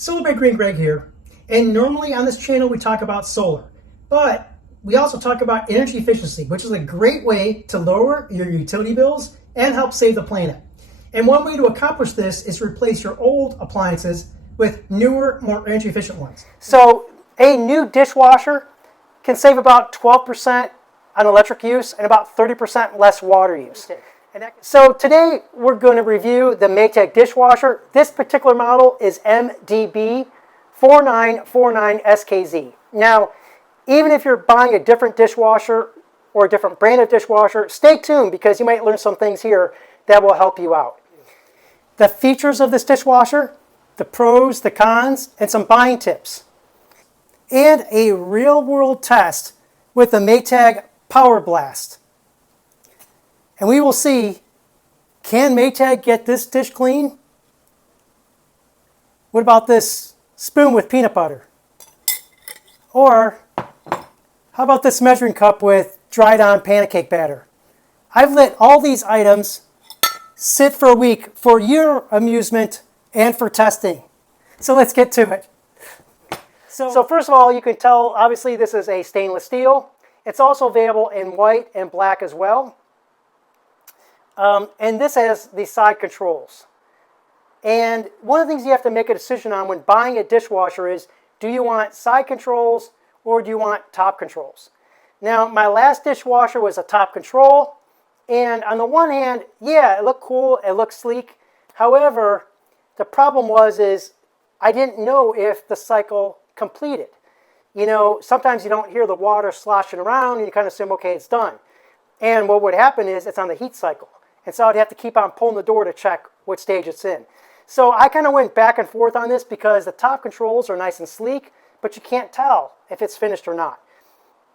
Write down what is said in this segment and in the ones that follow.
Solar by Green Greg here, and normally on this channel we talk about solar, but we also talk about energy efficiency, which is a great way to lower your utility bills and help save the planet. And one way to accomplish this is to replace your old appliances with newer, more energy efficient ones. So a new dishwasher can save about 12% on electric use and about 30% less water use. So today we're going to review the Maytag Dishwasher. This particular model is MDB4949SKZ. Now, even if you're buying a different dishwasher or a different brand of dishwasher, stay tuned because you might learn some things here that will help you out. The features of this dishwasher, the pros, the cons, and some buying tips. And a real-world test with the Maytag Power Blast. And we will see, can Maytag get this dish clean? What about this spoon with peanut butter? Or how about this measuring cup with dried on pancake batter? I've let all these items sit for a week for your amusement and for testing. So let's get to it. So first of all, you can tell, obviously this is a stainless steel. It's also available in white and black as well. And this has the side controls. And one of the things you have to make a decision on when buying a dishwasher is, do you want side controls or do you want top controls? Now, my last dishwasher was a top control. And on the one hand, yeah, it looked cool, it looked sleek. However, the problem is I didn't know if the cycle completed. You know, sometimes you don't hear the water sloshing around and you kind of assume, okay, it's done. And what would happen is it's on the heat cycle. And so I'd have to keep on pulling the door to check what stage it's in. So I kind of went back and forth on this because the top controls are nice and sleek, but you can't tell if it's finished or not.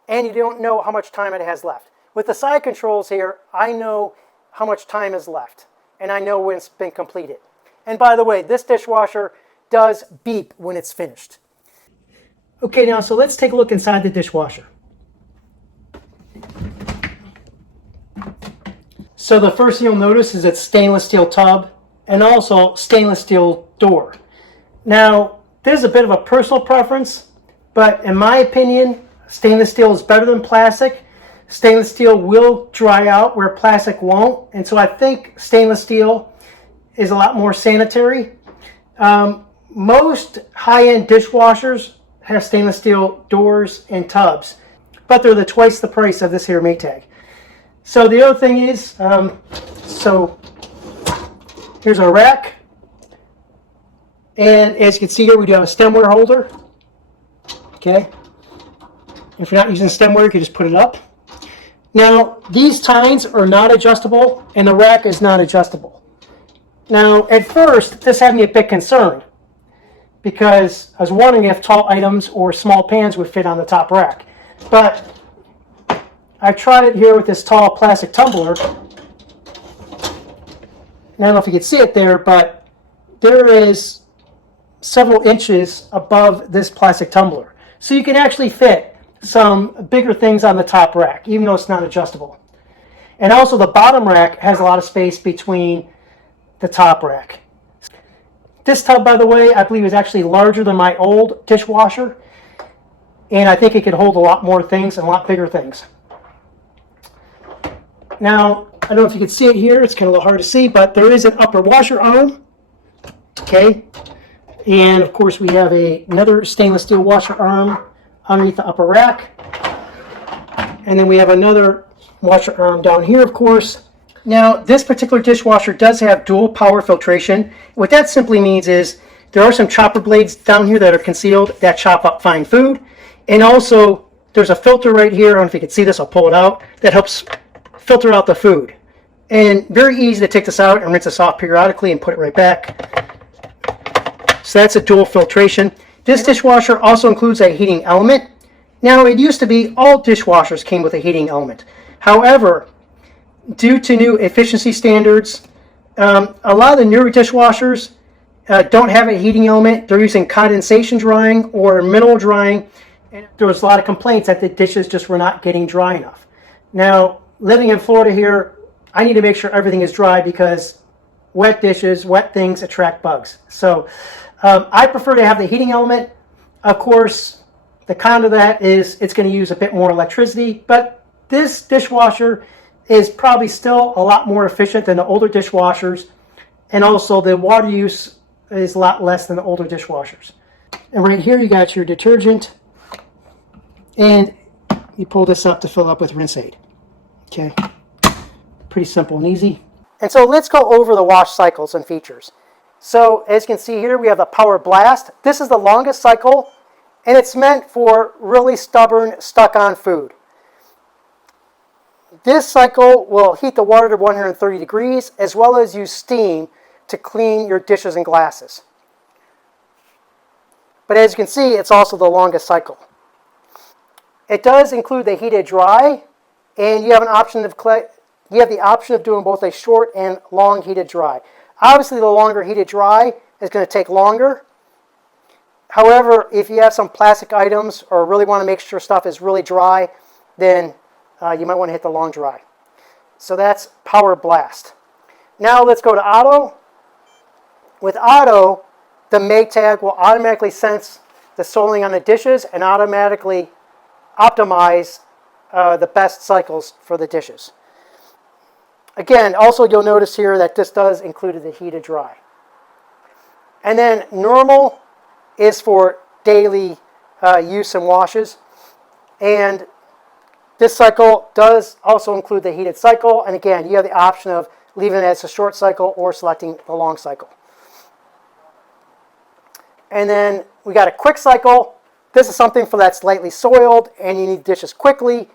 And you don't know how much time it has left. With the side controls here, I know how much time is left. And I know when it's been completed. And by the way, this dishwasher does beep when it's finished. Okay, now so let's take a look inside the dishwasher. So the first thing you'll notice is it's stainless steel tub and also stainless steel door. Now, this is a bit of a personal preference, but in my opinion, stainless steel is better than plastic. Stainless steel will dry out where plastic won't, and so I think stainless steel is a lot more sanitary. Most high-end dishwashers have stainless steel doors and tubs, but they're twice the price of this here Maytag. So the other thing is, so here's our rack. And as you can see here, we do have a stemware holder. Okay. If you're not using stemware, you can just put it up. Now, these tines are not adjustable, and the rack is not adjustable. Now, at first, this had me a bit concerned because I was wondering if tall items or small pans would fit on the top rack. But I tried it here with this tall plastic tumbler. And I don't know if you can see it there, but there is several inches above this plastic tumbler. So you can actually fit some bigger things on the top rack, even though it's not adjustable. And also the bottom rack has a lot of space between the top rack. This tub, by the way, I believe is actually larger than my old dishwasher. And I think it could hold a lot more things and a lot bigger things. Now, I don't know if you can see it here. It's kind of a little hard to see, but there is an upper washer arm. Okay. And, of course, we have another stainless steel washer arm underneath the upper rack. And then we have another washer arm down here, of course. Now, this particular dishwasher does have dual power filtration. What that simply means is there are some chopper blades down here that are concealed that chop up fine food. And also, there's a filter right here. I don't know if you can see this. I'll pull it out. That helps filter out the food. And very easy to take this out and rinse this off periodically and put it right back. So that's a dual filtration. This dishwasher also includes a heating element. Now, it used to be all dishwashers came with a heating element. However, due to new efficiency standards, a lot of the newer dishwashers don't have a heating element. They're using condensation drying or mineral drying. And there was a lot of complaints that the dishes just were not getting dry enough. Now, living in Florida here, I need to make sure everything is dry because wet dishes, wet things attract bugs. So I prefer to have the heating element. Of course, the con to that is it's going to use a bit more electricity, but this dishwasher is probably still a lot more efficient than the older dishwashers, and also the water use is a lot less than the older dishwashers. And right here you got your detergent, and you pull this up to fill up with rinse aid. Okay, pretty simple and easy. And so let's go over the wash cycles and features. So as you can see here, we have the Power Blast. This is the longest cycle, and it's meant for really stubborn, stuck-on food. This cycle will heat the water to 130 degrees, as well as use steam to clean your dishes and glasses. But as you can see, it's also the longest cycle. It does include the heated dry, and you have an option of the option of doing both a short and long heated dry. Obviously, the longer heated dry is going to take longer. However, if you have some plastic items or really want to make sure stuff is really dry, then you might want to hit the long dry. So that's Power Blast. Now let's go to Auto. With Auto, the Maytag will automatically sense the soiling on the dishes and automatically optimize the best cycles for the dishes. Again, also you'll notice here that this does include the heated dry. And then Normal is for daily use and washes. And this cycle does also include the heated cycle. And again, you have the option of leaving it as a short cycle or selecting the long cycle. And then we got a quick cycle. This is something for that's lightly soiled and you need dishes quickly.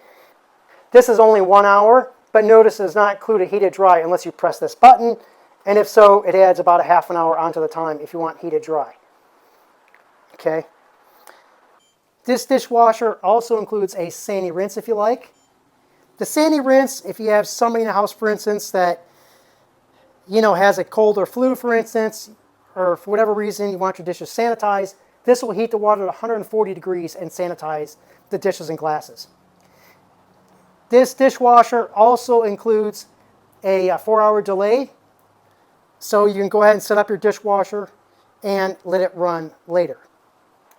This is only 1 hour, but notice it does not include a heated dry unless you press this button. And if so, it adds about a half an hour onto the time if you want heated dry. Okay. This dishwasher also includes a Sani rinse if you like. The Sani rinse, if you have somebody in the house, for instance, that has a cold or flu, for instance, or for whatever reason you want your dishes sanitized, this will heat the water to 140 degrees and sanitize the dishes and glasses. This dishwasher also includes a 4-hour delay, so you can go ahead and set up your dishwasher and let it run later.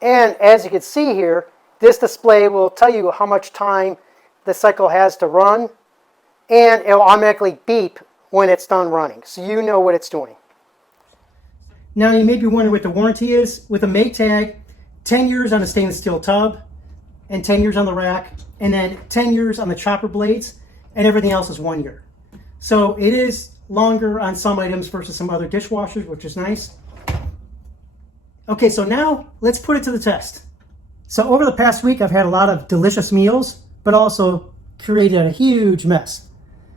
And as you can see here, this display will tell you how much time the cycle has to run, and it will automatically beep when it's done running, so you know what it's doing. Now you may be wondering what the warranty is. With a Maytag, 10 years on a stainless steel tub, and 10 years on the rack, and then 10 years on the chopper blades, and everything else is 1 year. So it is longer on some items versus some other dishwashers, which is nice. Okay, so now let's put it to the test. So over the past week, I've had a lot of delicious meals, but also created a huge mess.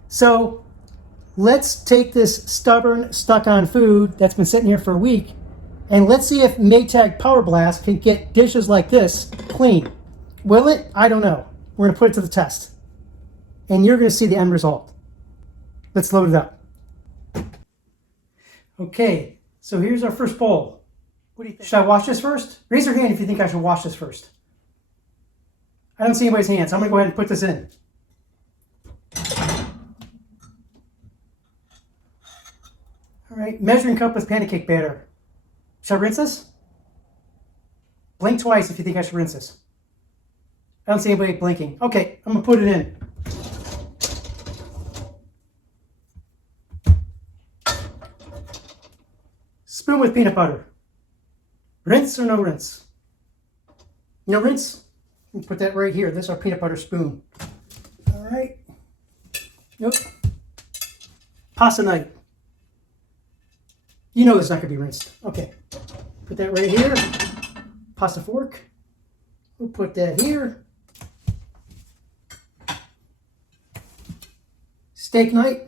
So let's take this stubborn, stuck-on food that's been sitting here for a week, and let's see if Maytag Power Blast can get dishes like this clean. Will it? I don't know. We're going to put it to the test. And you're going to see the end result. Let's load it up. Okay, so here's our first bowl. What do you think? Should I wash this first? Raise your hand if you think I should wash this first. I don't see anybody's hands. I'm going to go ahead and put this in. All right, measuring cup with pancake batter. Should I rinse this? Blink twice if you think I should rinse this. I don't see anybody blinking. Okay, I'm going to put it in. Spoon with peanut butter. Rinse or no rinse? No rinse? Let me put that right here. This is our peanut butter spoon. All right. Nope. Pasta knife. You know it's not going to be rinsed. Okay. Put that right here. Pasta fork. We'll put that here. Steak knife.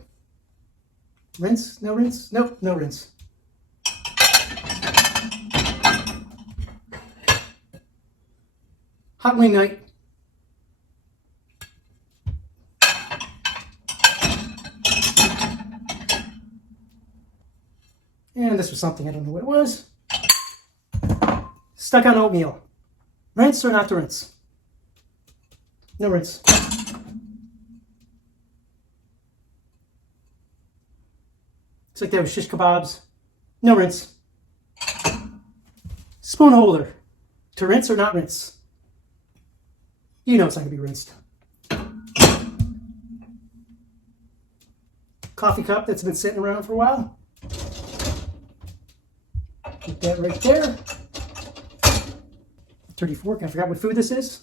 Rinse? No rinse? Nope, no rinse. Hot wing knife. And this was something, I don't know what it was. Stuck on oatmeal. Rinse or not to rinse? No rinse. It's like there was shish kebabs. No rinse. Spoon holder. To rinse or not rinse? You know it's not going to be rinsed. Coffee cup that's been sitting around for a while. Put that right there. Dirty fork. I forgot what food this is.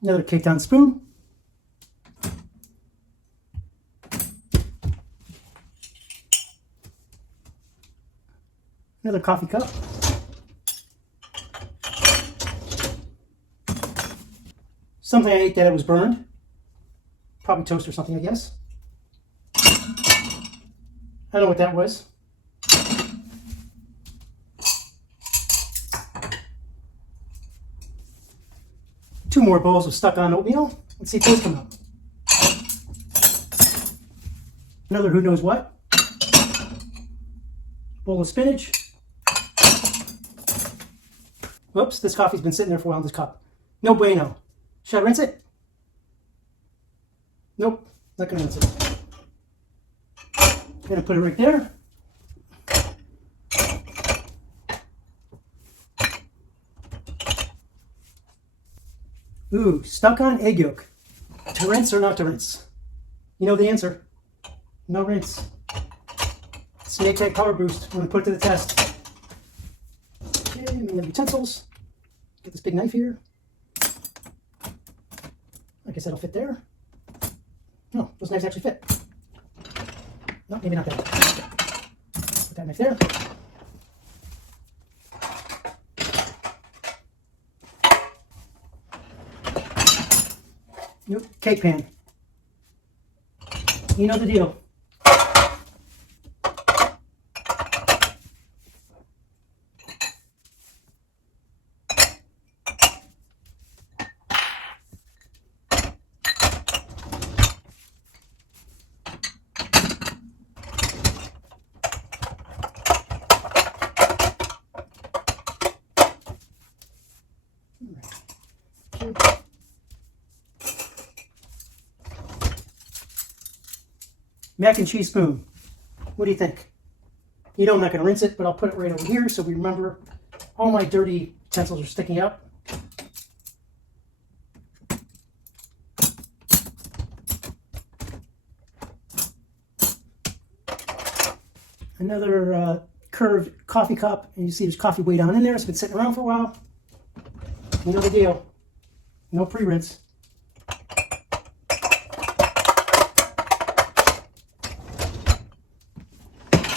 Another cake down spoon. Another coffee cup. Something I ate that it was burned. Probably toast or something, I guess. I don't know what that was. Two more bowls of stuck-on oatmeal. Let's see if those come out. Another who knows what. Bowl of spinach. Whoops, this coffee's been sitting there for a while in this cup. No bueno. Should I rinse it? Nope, not gonna rinse it. Gonna put it right there. Ooh, stuck on egg yolk. To rinse or not to rinse? You know the answer. No rinse. It's Maytag Power Boost. I'm gonna put it to the test. Okay, we have utensils. Get this big knife here. I guess that'll fit there. No, those knives actually fit. No, maybe not that. Put that knife there. Nope, cake pan. You know the deal. Mac and cheese spoon. What do you think? You know I'm not going to rinse it, but I'll put it right over here so we remember all my dirty utensils are sticking up. Another curved coffee cup, and you see there's coffee way down in there. It's been sitting around for a while. You know the deal. No pre-rinse.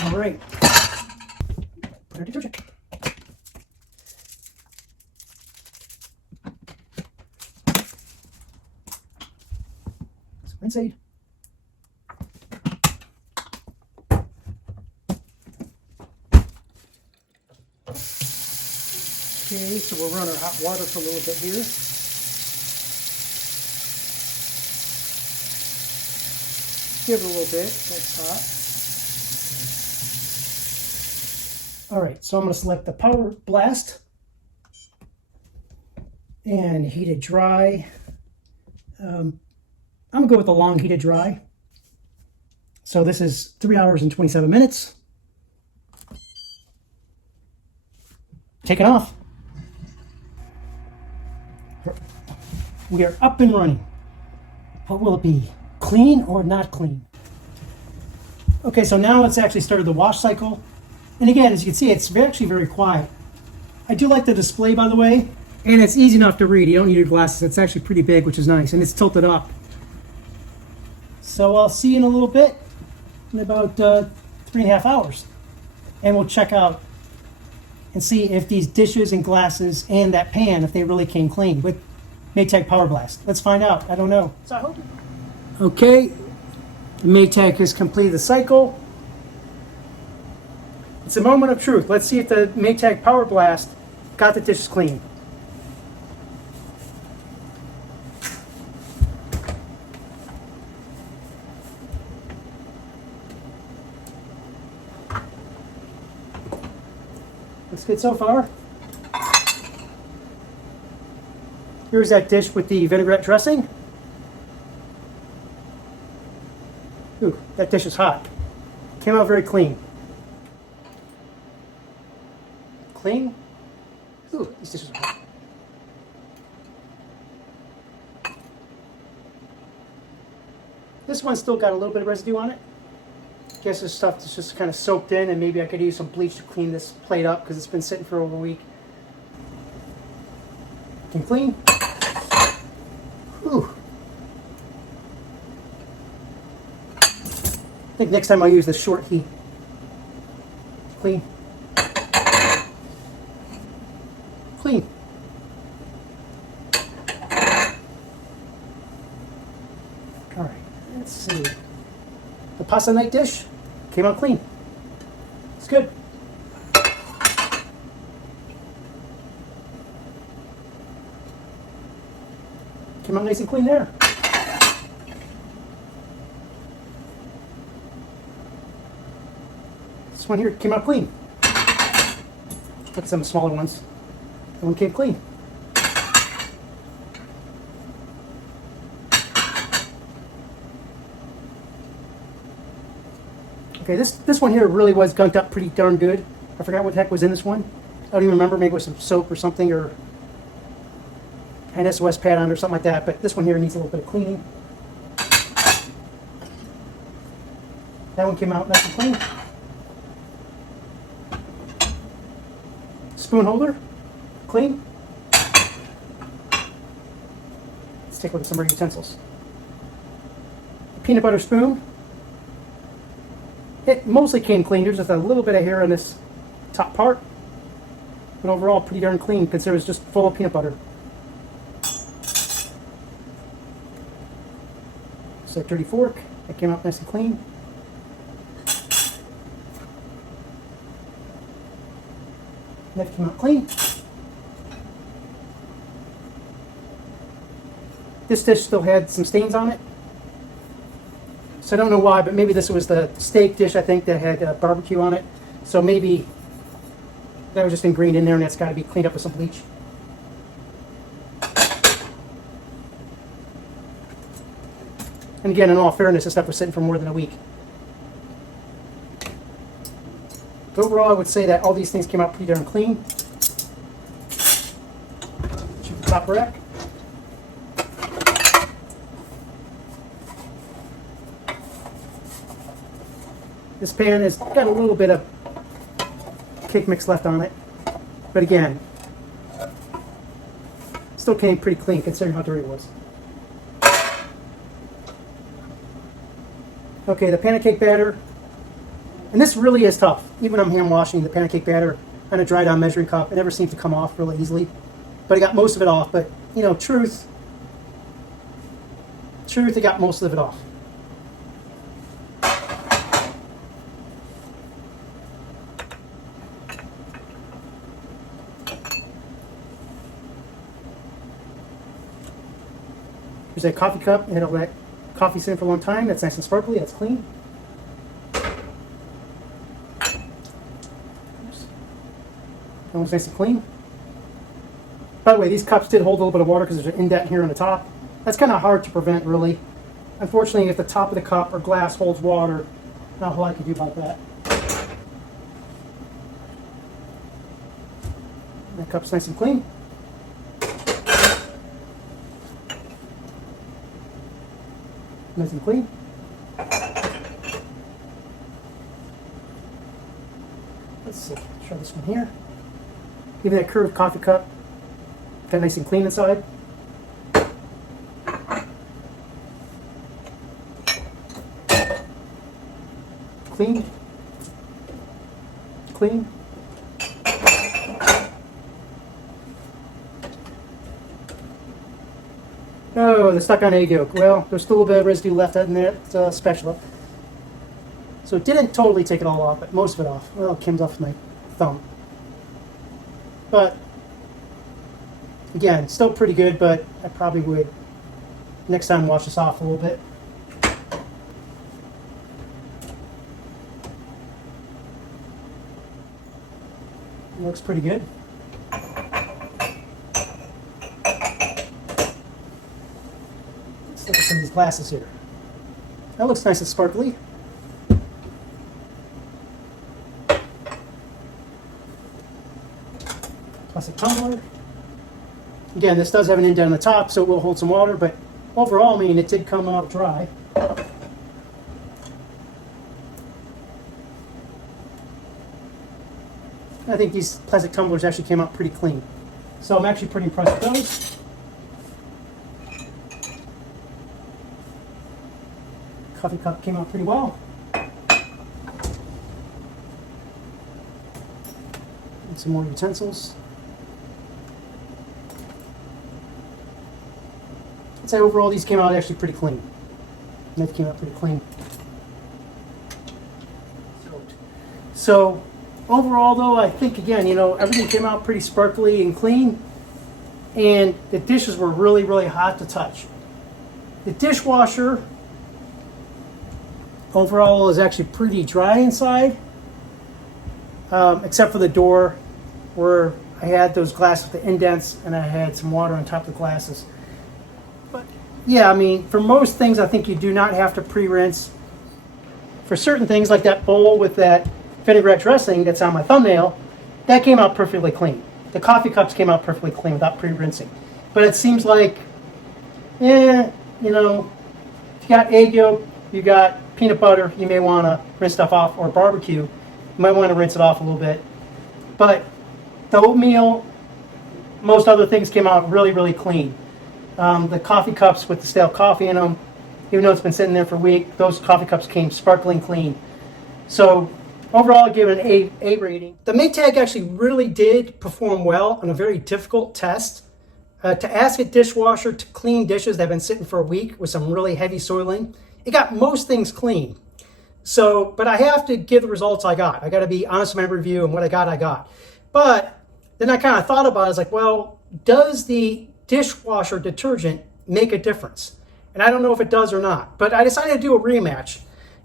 All right. Put our detergent. Some rinse aid. Okay, so we'll run our hot water for a little bit here. Give it a little bit. That's hot. All right, so I'm going to select the Power Blast and heated dry. I'm going to go with the long heated dry. So this is 3 hours and 27 minutes. Take it off. We are up and running. What will it be? Clean or not clean? Okay, so now it's actually started the wash cycle. And again, as you can see, it's actually very quiet. I do like the display, by the way, and it's easy enough to read. You don't need your glasses. It's actually pretty big, which is nice, and it's tilted up. So I'll see you in a little bit, in about 3.5 hours. And we'll check out and see if these dishes and glasses and that pan, if they really came clean with Maytag Power Blast. Let's find out. I don't know. So I hope. Okay, Maytag has completed the cycle. It's a moment of truth. Let's see if the Maytag Power Blast got the dishes clean. Looks good so far. Here's that dish with the vinaigrette dressing. Ooh, that dish is hot. Came out very clean. Clean? Ooh, these dishes are hot. This one's still got a little bit of residue on it. Guess this stuff is just kind of soaked in, and maybe I could use some bleach to clean this plate up because it's been sitting for over a week. Can clean. Ooh. I think next time I'll use the short heat. Clean. Clean. All right, let's see. The pasta night dish came out clean. It's good. Came out nice and clean there. This one here came out clean. Look at some smaller ones. That one came clean. Okay, this one here really was gunked up pretty darn good. I forgot what the heck was in this one. I don't even remember. Maybe it was some soap or something, or an SOS pad on or something like that. But this one here needs a little bit of cleaning. That one came out nice and clean. Spoon holder, clean. Let's take a look at some of our utensils. Peanut butter spoon. It mostly came clean. There's just a little bit of hair on this top part. But overall, pretty darn clean because it was just full of peanut butter. So dirty fork, that came out nice and clean. Knife came out clean. This dish still had some stains on it. So I don't know why, but maybe this was the steak dish, I think, that had barbecue on it. So maybe that was just ingrained in there and that's got to be cleaned up with some bleach. And again, in all fairness, this stuff was sitting for more than a week. But overall, I would say that all these things came out pretty darn clean. Shoot the top rack. This pan has got a little bit of cake mix left on it. But again, still came pretty clean considering how dirty it was. Okay, the pancake batter. And this really is tough. Even when I'm hand washing the pancake batter on a dry down measuring cup, it never seems to come off really easily. But I got most of it off. But, you know, truth, I got most of it off. Here's that coffee cup. I had all that coffee sitting for a long time. That's nice and sparkly. That's clean. That one's nice and clean. By the way, these cups did hold a little bit of water because there's an indent here on the top. That's kind of hard to prevent, really. Unfortunately, if the top of the cup or glass holds water, not a whole lot I can do about that. That cup's nice and clean. Nice and clean. Let's see. Try this one here. Even that curved coffee cup got nice and clean inside. Clean. Clean. Oh, the stuck on egg yolk. Well, there's still a little bit of residue left in that spatula. So it didn't totally take it all off, but most of it off. Well, it came off my thumb. But, again, still pretty good, but I probably would next time wash this off a little bit. It looks pretty good. Let's look at some of these glasses here. That looks nice and sparkly. Plastic tumbler. Again, this does have an indent on the top, so it will hold some water, but overall, I mean, it did come out dry. I think these plastic tumblers actually came out pretty clean. So I'm actually pretty impressed with those. Coffee cup came out pretty well. And some more utensils. I'd say overall these came out actually pretty clean. That came out pretty clean. So overall though, I think again, you know, everything came out pretty sparkly and clean. And the dishes were really, really hot to touch. The dishwasher overall is actually pretty dry inside, except for the door where I had those glasses with the indents and I had some water on top of the glasses. But yeah, I mean, for most things, I think you do not have to pre-rinse. For certain things, like that bowl with that vinaigrette dressing that's on my thumbnail, that came out perfectly clean. The coffee cups came out perfectly clean without pre-rinsing. But it seems like, you know, if you got egg yolk, you got peanut butter, you may want to rinse stuff off, or barbecue, you might want to rinse it off a little bit. But the oatmeal, most other things came out really, really clean. The coffee cups with the stale coffee in them, even though it's been sitting there for a week, those coffee cups came sparkling clean. So overall, I give it an A rating. The Maytag actually really did perform well on a very difficult test. To ask a dishwasher to clean dishes that have been sitting for a week with some really heavy soiling, it got most things clean. So, but I have to give the results I got. I got to be honest with my review, and what I got. But then I kind of thought about it. I was like, well, does the dishwasher detergent make a difference? And I don't know if it does or not. But I decided to do a rematch.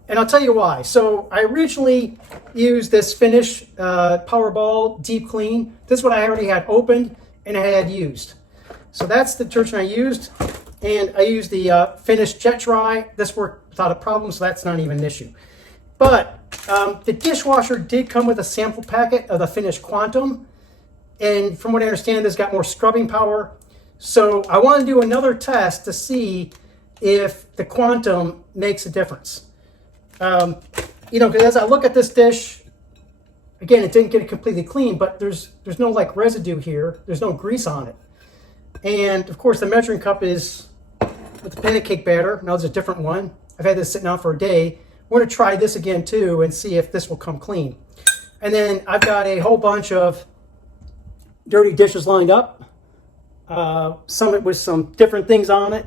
And I'll tell you why. So I originally used this Finish Powerball Deep Clean. This is what I already had opened and I had used. So that's the detergent I used. And I used the Finish Jet Dry. This worked without a problem, so that's not even an issue. But the dishwasher did come with a sample packet of the Finish Quantum. And from what I understand, this got more scrubbing power. So I want to do another test to see if the Quantum makes a difference. You know, because as I look at this dish, again, it didn't get it completely clean, but there's no like residue here. There's no grease on it. And of course, the measuring cup is with the pancake batter. Now, it's a different one. I've had this sitting out for a day. We're going to try this again too and see if this will come clean. And then I've got a whole bunch of dirty dishes lined up. Some with some different things on it.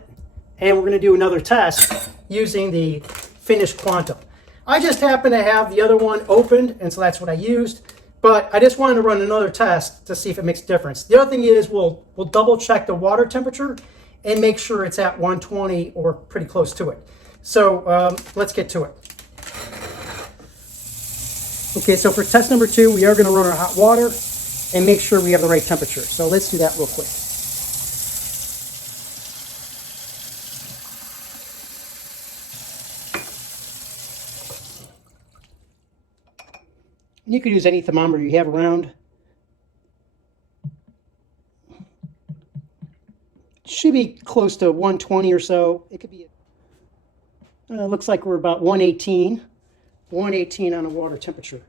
And we're going to do another test using the Finish Quantum. I just happen to have the other one opened, and so that's what I used. But I just wanted to run another test to see if it makes a difference. The other thing is we'll double check the water temperature and make sure it's at 120 or pretty close to it. So let's get to it. Okay, so for test number 2, we are going to run our hot water and make sure we have the right temperature. So let's do that real quick. You could use any thermometer you have around. It should be close to 120 or so. It could be, looks like we're about 118 on a water temperature.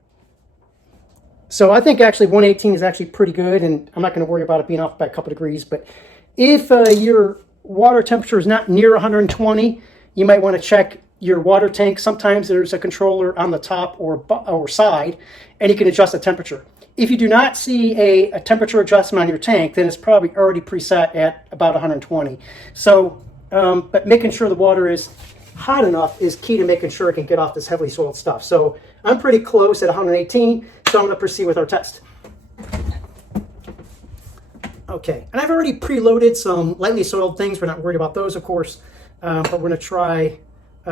So I think actually 118 is actually pretty good, and I'm not going to worry about it being off by a couple degrees. But if your water temperature is not near 120, you might want to check your water tank. Sometimes there's a controller on the top or side, and you can adjust the temperature. If you do not see a temperature adjustment on your tank, then it's probably already preset at about 120. So, but making sure the water is hot enough is key to making sure it can get off this heavily soiled stuff. So I'm pretty close at 118, so I'm going to proceed with our test. Okay, and I've already preloaded some lightly soiled things. We're not worried about those, of course, but we're going to try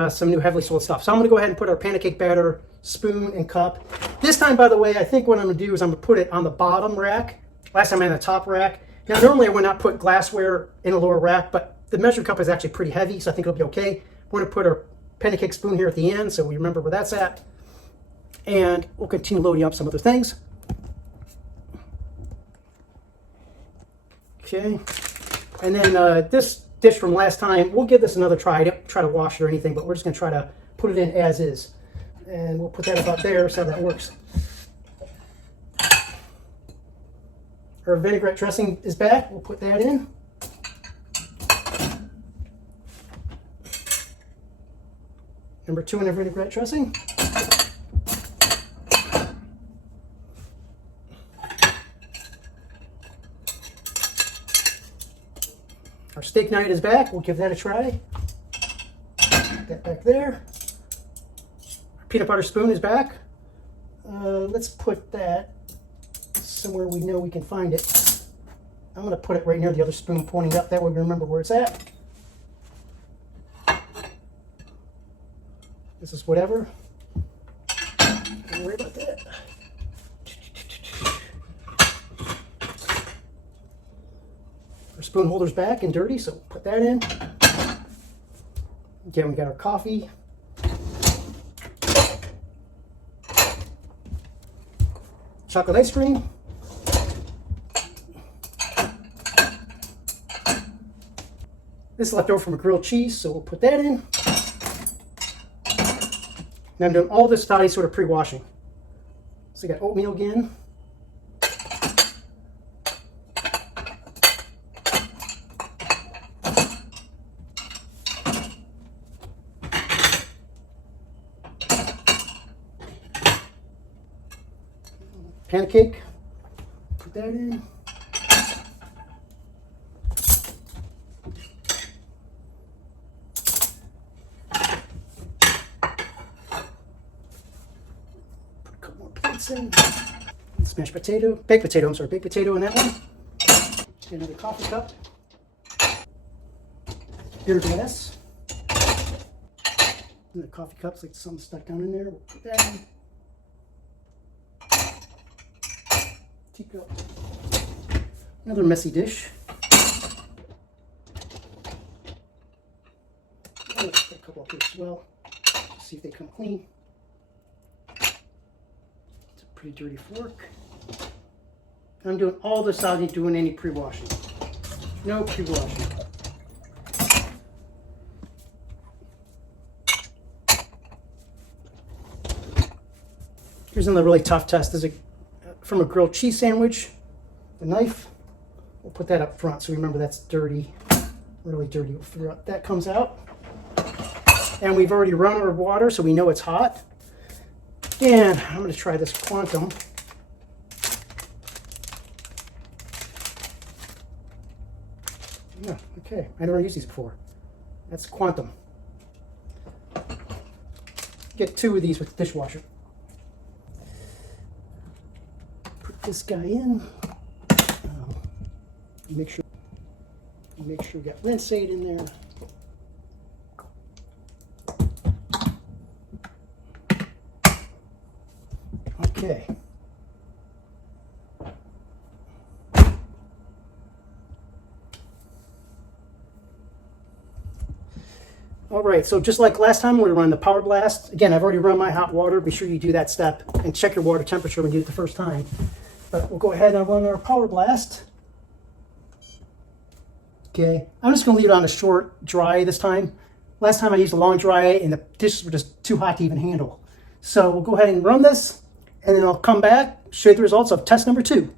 some new heavily soiled stuff. So I'm going to go ahead and put our pancake batter, spoon, and cup. This time, by the way, I think what I'm going to do is I'm going to put it on the bottom rack. Last time I had the top rack. Now, normally I would not put glassware in a lower rack, but the measuring cup is actually pretty heavy, so I think it'll be okay. We're going to put our pancake spoon here at the end, so we remember where that's at. And we'll continue loading up some other things. Okay. And then this dish from last time, we'll give this another try. I didn't try to wash it or anything, but we're just going to try to put it in as is. And we'll put that about there, so that works. Our vinaigrette dressing is back. We'll put that in. Number 2 in our vinaigrette dressing. Our steak night is back. We'll give that a try. Put that back there. Our peanut butter spoon is back. Let's put that somewhere we know we can find it. I'm going to put it right near the other spoon pointing up. That way we remember where it's at. This is whatever. Don't worry about that. Our spoon holder's back and dirty, so put that in. Again, we got our coffee. Chocolate ice cream. This is left over from a grilled cheese, so we'll put that in. And I'm doing all this without any sort of pre-washing. So I got oatmeal again. Pancake. Put that in. Smashed potato, baked potato, I'm sorry, baked potato in that one. Get another coffee cup. Beer glass. And the coffee cups, like some stuck down in there. We'll put that in. Teacup. Another messy dish. Let's put a couple up here as well. See if they come clean. Pretty dirty fork. I'm doing all this without doing any pre-washing. No pre-washing. Here's another really tough test. This is from a grilled cheese sandwich. The knife. We'll put that up front so remember that's dirty. Really dirty. We'll figure out that comes out. And we've already run our water so we know it's hot. And I'm going to try this Quantum. Yeah, okay. I never used these before. That's Quantum. Get 2 of these with the dishwasher. Put this guy in. Make sure we got linseed in there. Okay. All right, so just like last time, we're running the power blast. Again, I've already run my hot water. Be sure you do that step and check your water temperature when you do it the first time. But we'll go ahead and run our power blast. Okay, I'm just going to leave it on a short dry this time. Last time I used a long dry and the dishes were just too hot to even handle. So we'll go ahead and run this. And then I'll come back, show you the results of test number 2.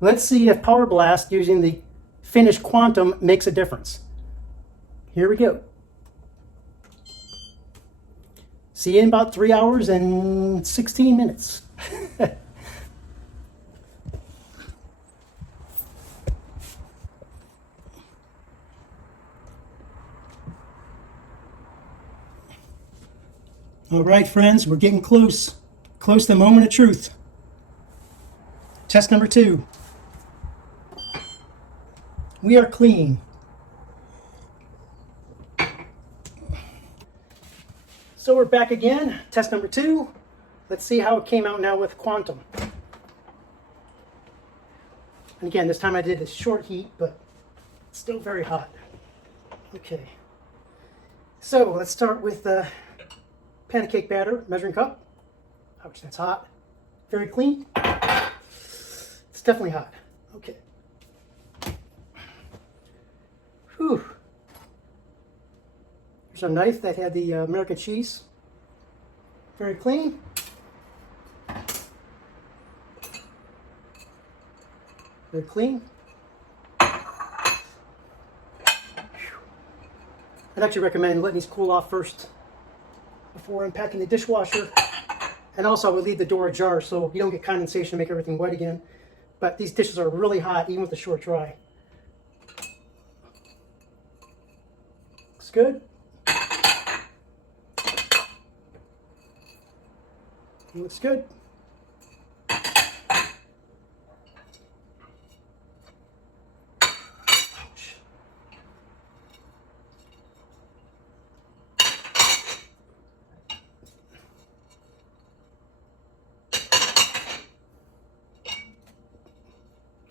Let's see if Power Blast using the finished Quantum makes a difference. Here we go. See you in about 3 hours and 16 minutes. All right, friends, we're getting close. Close to the moment of truth. Test number 2. We are clean. So we're back again. Test number 2. Let's see how it came out now with Quantum. And again, this time I did a short heat, but it's still very hot. Okay. So let's start with pancake batter measuring cup. Ouch, that's hot. Very clean. It's definitely hot. Okay. Whew. Here's a knife that had the American cheese. Very clean. Very clean. I'd actually recommend letting these cool off first before unpacking the dishwasher. And also I would leave the door ajar so you don't get condensation and make everything wet again. But these dishes are really hot even with the short dry. Looks good. Looks good. Ouch.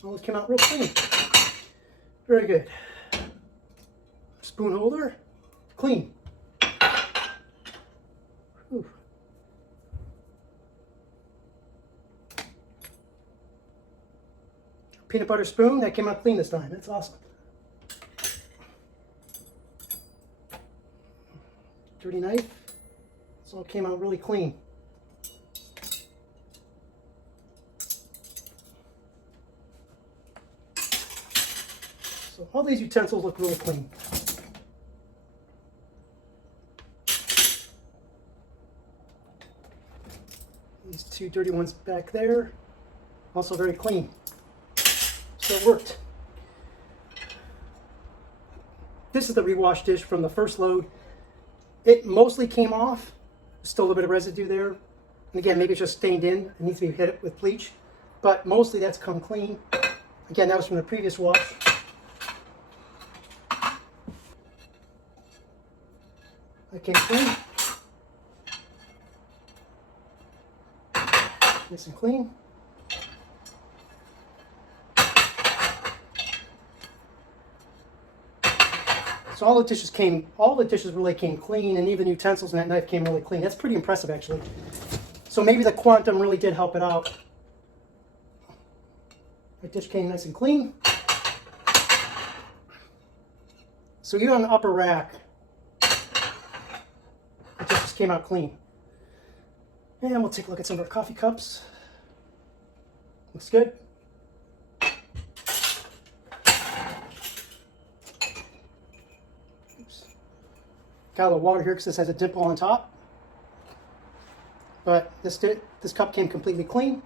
Almost came out real clean. Very good. Spoon holder, clean. Whew. Peanut butter spoon, that came out clean this time. That's awesome. Dirty knife, this all came out really clean. So all these utensils look really clean. These two dirty ones back there, also very clean. So it worked. This is the rewash dish from the first load. It mostly came off. Still a little bit of residue there. And again, maybe it's just stained in. It needs to be hit with bleach. But mostly that's come clean. Again, that was from the previous wash. That came clean. Nice and clean. So all the dishes really came clean, and even utensils and that knife came really clean. That's pretty impressive, actually. So maybe the quantum really did help it out. The dish came nice and clean. So even on the upper rack, the dishes came out clean. And we'll take a look at some of our coffee cups. Looks good. Got a little water here because this has a dimple on top. But this cup came completely clean.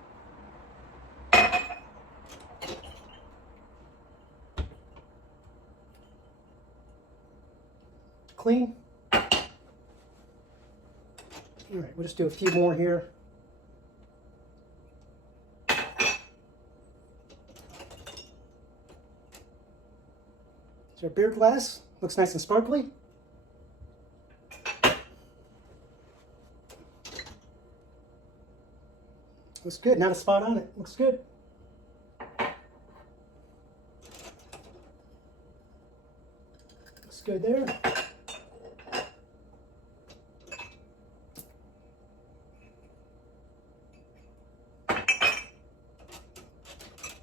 Clean. All right, we'll just do a few more here. It's our beer glass. Looks nice and sparkly. Looks good. Not a spot on it. Looks good. Looks good there.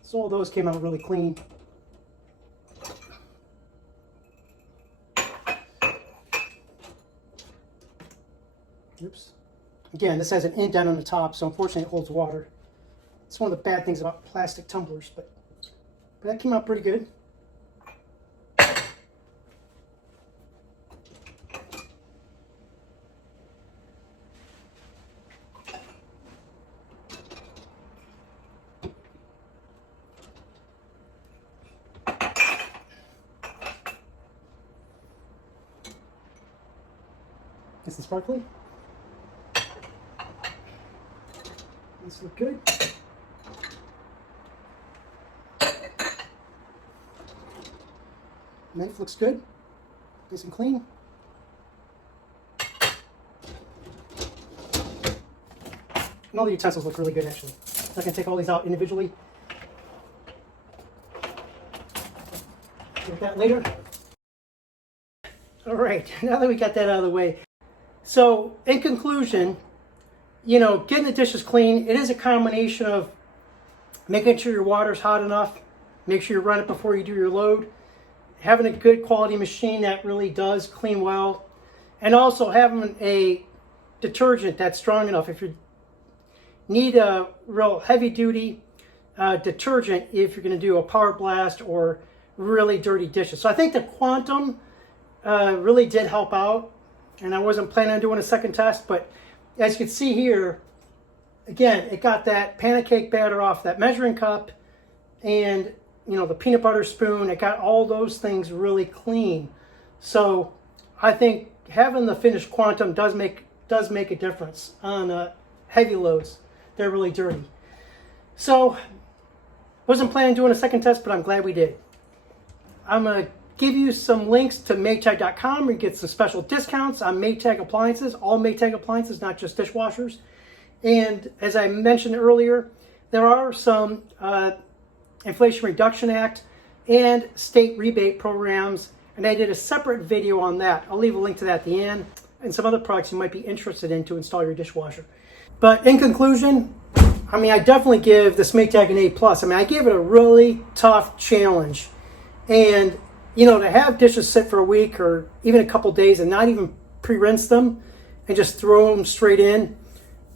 So all those came out really clean. Oops. Again, this has an indent on the top, so unfortunately it holds water. It's one of the bad things about plastic tumblers, but that came out pretty good. Nice and sparkly. These look good. Knife looks good. Nice and clean. And all the utensils look really good, actually. I can take all these out individually. Get that later. All right, now that we got that out of the way. So in conclusion, you know, getting the dishes clean, it is a combination of making sure your water's hot enough, make sure you run it before you do your load, having a good quality machine that really does clean well, and also having a detergent that's strong enough. If you need a real heavy duty detergent, if you're going to do a power blast or really dirty dishes. So I think the Quantum really did help out, and I wasn't planning on doing a second test, but as you can see here, again, it got that pancake batter off that measuring cup, and you know, the peanut butter spoon, it got all those things really clean. So I think having the finished Quantum does make a difference on heavy loads. They're really dirty. So wasn't planning on doing a second test, but I'm glad we did. I'm going to give you some links to Maytag.com where you get some special discounts on Maytag appliances, all Maytag appliances, not just dishwashers. And as I mentioned earlier, there are some Inflation Reduction Act and state rebate programs, and I did a separate video on that. I'll leave a link to that at the end, and some other products you might be interested in to install your dishwasher. But in conclusion, I mean, I definitely give this Maytag an A+. I mean, I gave it a really tough challenge. And, you know, to have dishes sit for a week or even a couple days and not even pre-rinse them and just throw them straight in,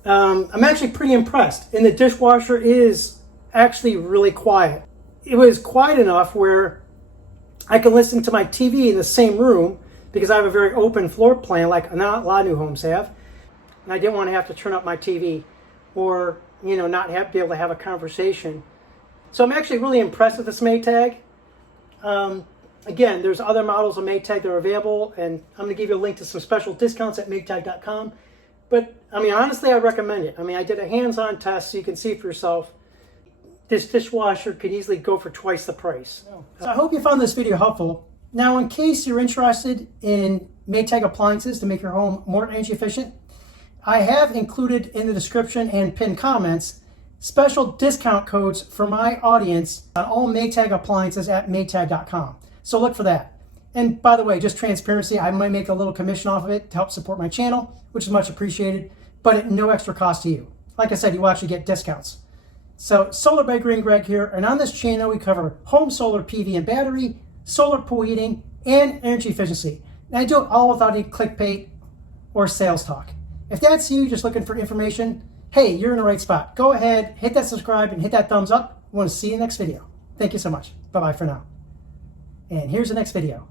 I'm actually pretty impressed. And the dishwasher is actually really quiet. It was quiet enough where I can listen to my TV in the same room because I have a very open floor plan like not a lot of new homes have. And I didn't want to have to turn up my TV or, you know, not be able to have a conversation. So I'm actually really impressed with this Maytag. Again, there's other models of Maytag that are available, and I'm going to give you a link to some special discounts at Maytag.com. But, I mean, honestly, I recommend it. I mean, I did a hands-on test so you can see for yourself. This dishwasher could easily go for twice the price. So I hope you found this video helpful. Now, in case you're interested in Maytag appliances to make your home more energy efficient, I have included in the description and pinned comments special discount codes for my audience on all Maytag appliances at Maytag.com. So look for that. And by the way, just transparency, I might make a little commission off of it to help support my channel, which is much appreciated, but at no extra cost to you. Like I said, you will actually get discounts. So Solar by Green Greg here, and on this channel we cover home solar PV and battery, solar pool heating, and energy efficiency. And I do it all without any clickbait or sales talk. If that's you, just looking for information, hey, you're in the right spot. Go ahead, hit that subscribe and hit that thumbs up. I want to see you in the next video. Thank you so much. Bye-bye for now. And here's the next video.